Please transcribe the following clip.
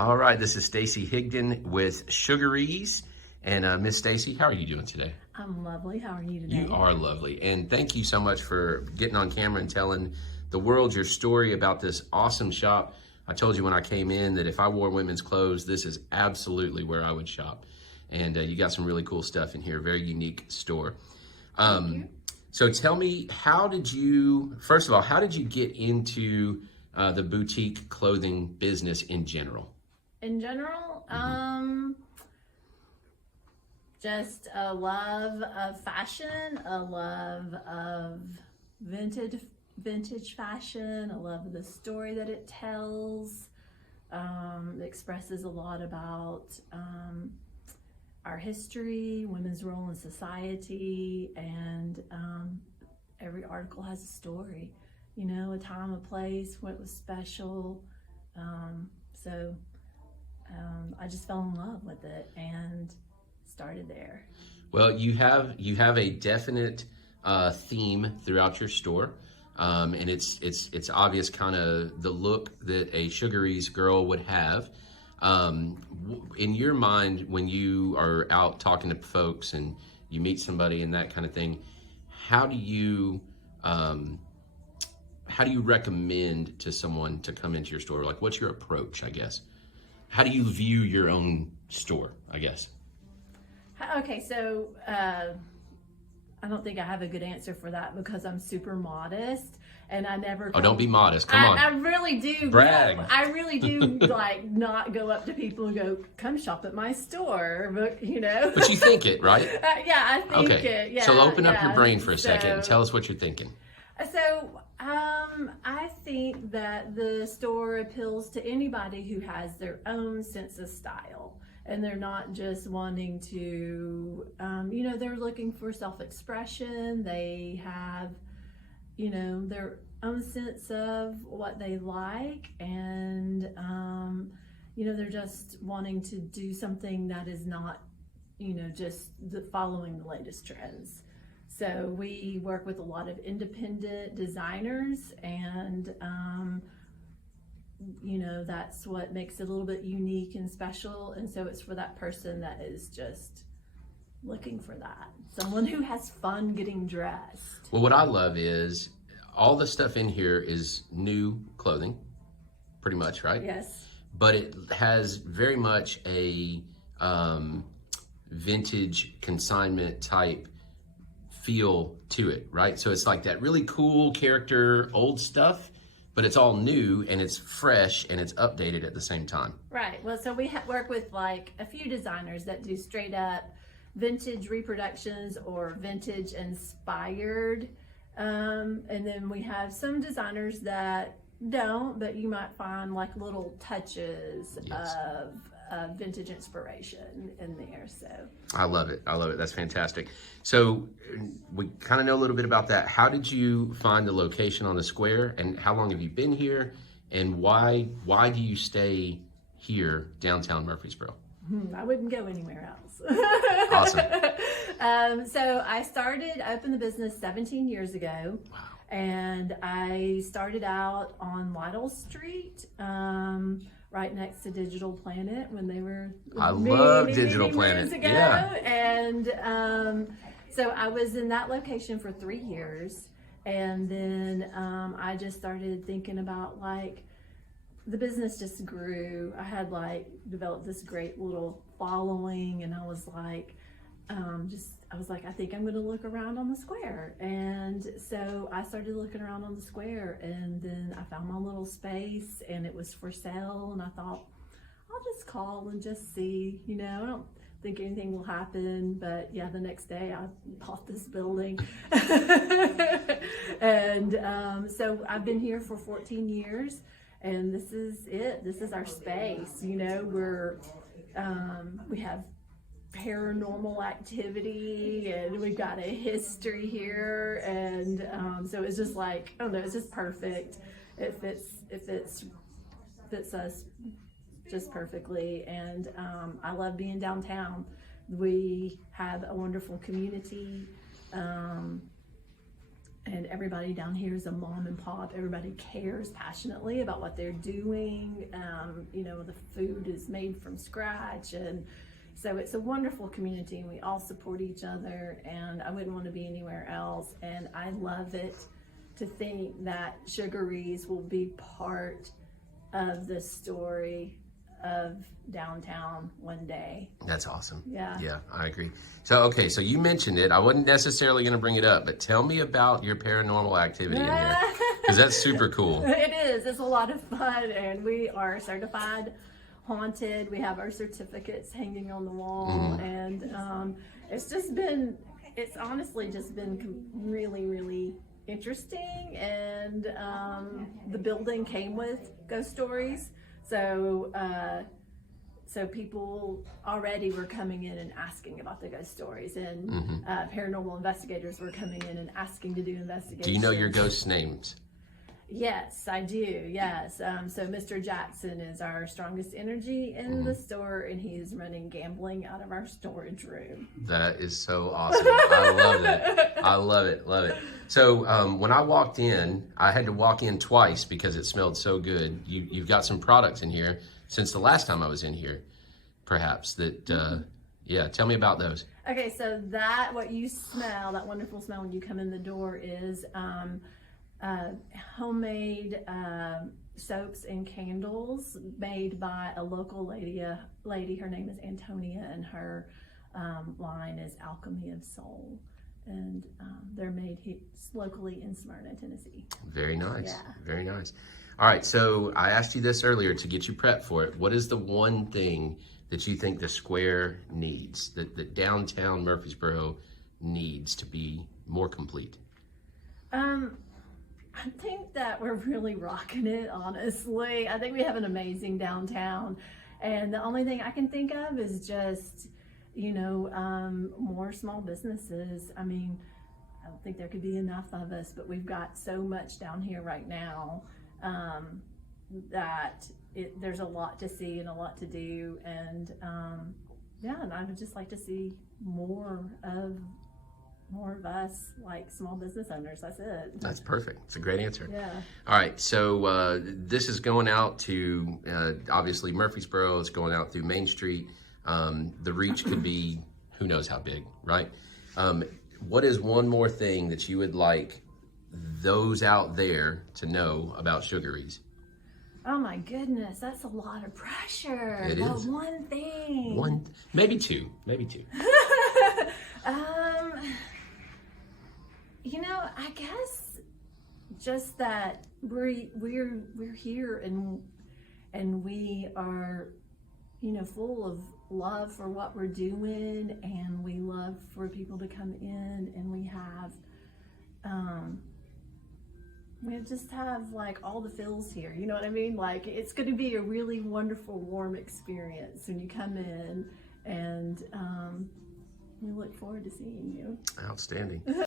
All right, this is Stacy Higdon with Sugarees. And Miss Stacy, how are you doing today? I'm lovely. How are you today? You are lovely. And thank you so much for getting on camera and telling the world your story about this awesome shop. I told you when I came in that if I wore women's clothes, this is absolutely where I would shop. And you got some really cool stuff in here, very unique store. Thank you. So tell me, first of all, how did you get into the boutique clothing business in general? In general, just a love of fashion, a love of vintage fashion, a love of the story that it tells. It expresses a lot about our history, women's role in society, and every article has a story, you know, a time, a place, what was special. I just fell in love with it and started there. Well, you have a definite theme throughout your store, and it's obvious kind of the look that a Sugaree's girl would have. In your mind, when you are out talking to folks and you meet somebody and that kind of thing, how do you recommend to someone to come into your store? Like, what's your approach, I guess? How do you view your own store, I guess? Okay, so I don't think I have a good answer for that because I'm super modest and I never. Don't be modest. Come on. I really do. Brag. I really do like not go up to people and go, "Come shop at my store," but you know. But you think it, right? Yeah, I think it. Yeah. So open up your brain for a second and tell us what you're thinking. So I think that the store appeals to anybody who has their own sense of style. And they're not just wanting to, they're looking for self-expression. They have, their own sense of what they like. And, they're just wanting to do something that is not, just following the latest trends. So we work with a lot of independent designers and, that's what makes it a little bit unique and special. And so it's for that person that is just looking for that. Someone who has fun getting dressed. Well, what I love is all the stuff in here is new clothing, pretty much, right? Yes. But it has very much a vintage consignment type feel to it, right? So it's like that really cool character, old stuff, but it's all new and it's fresh and it's updated at the same time. Right. Well, so we work with like a few designers that do straight up vintage reproductions or vintage inspired. And then we have some designers that don't, but you might find like little touches of vintage inspiration in there. So I love it. That's fantastic. So we kind of know a little bit about that. How did you find the location on the square, and how long have you been here, and why do you stay here downtown Murfreesboro? I wouldn't go anywhere else. Awesome. So I opened the business 17 years ago. Wow. And I started out on Lytle Street, right next to Digital Planet when they were love Digital many Planet. years ago. Yeah. And so I was in that location for 3 years. And then I just started thinking about like, the business just grew. I had like developed this great little following, and I was like, I think I'm going to look around on the square. And so I started looking around on the square, and then I found my little space and it was for sale. And I thought, I'll just call and just see, I don't think anything will happen. But yeah, the next day I bought this building. And so I've been here for 14 years, and this is it. This is our space. We have paranormal activity, and we've got a history here, and so it's just like, I don't know, it's just perfect. It fits us just perfectly, and I love being downtown. We have a wonderful community, And everybody down here is a mom and pop. Everybody cares passionately about what they're doing. You know, the food is made from scratch, and so it's a wonderful community, and we all support each other, and I wouldn't want to be anywhere else. And I love it to think that Sugaree's will be part of the story of downtown one day. That's awesome. Yeah. Yeah, I agree. So, okay, so you mentioned it. I wasn't necessarily going to bring it up, but tell me about your paranormal activity in here, because that's super cool. It is. It's a lot of fun, and we are certified haunted. We have our certificates hanging on the wall, and it's honestly just been really, really interesting. And the building came with ghost stories, so people already were coming in and asking about the ghost stories, and paranormal investigators were coming in and asking to do investigations. Do you know your ghosts' names? Yes, I do. Yes. So Mr. Jackson is our strongest energy in the store, and he's running gambling out of our storage room. That is so awesome. I love that. I love it. Love it. So when I walked in, I had to walk in twice because it smelled so good. You've got some products in here since the last time I was in here, perhaps, that, yeah, tell me about those. Okay, so what you smell, that wonderful smell when you come in the door is homemade soaps and candles made by a local lady. Her name is Antonia, and her line is Alchemy of Soul, and they're made locally in Smyrna, Tennessee. Very nice. Yeah. Very nice. All right, so I asked you this earlier to get you prepped for it. What is the one thing that you think the square needs, that downtown Murfreesboro needs to be more complete? I think that we're really rocking it, honestly. I think we have an amazing downtown, and the only thing I can think of is just, more small businesses. I mean, I don't think there could be enough of us, but we've got so much down here right now that there's a lot to see and a lot to do, and and I would just like to see more of us, like small business owners. That's it. That's perfect. It's a great answer. Yeah. All right, so this is going out to, obviously, Murfreesboro. It's going out through Main Street. The reach could be who knows how big, right? What is one more thing that you would like those out there to know about Sugaree's? Oh my goodness, that's a lot of pressure. It is. One thing. Maybe two. I guess just that we're here, and we are, full of love for what we're doing, and we love for people to come in, and we just have like all the feels here. You know what I mean? Like, it's going to be a really wonderful, warm experience when you come in, and we look forward to seeing you. Outstanding.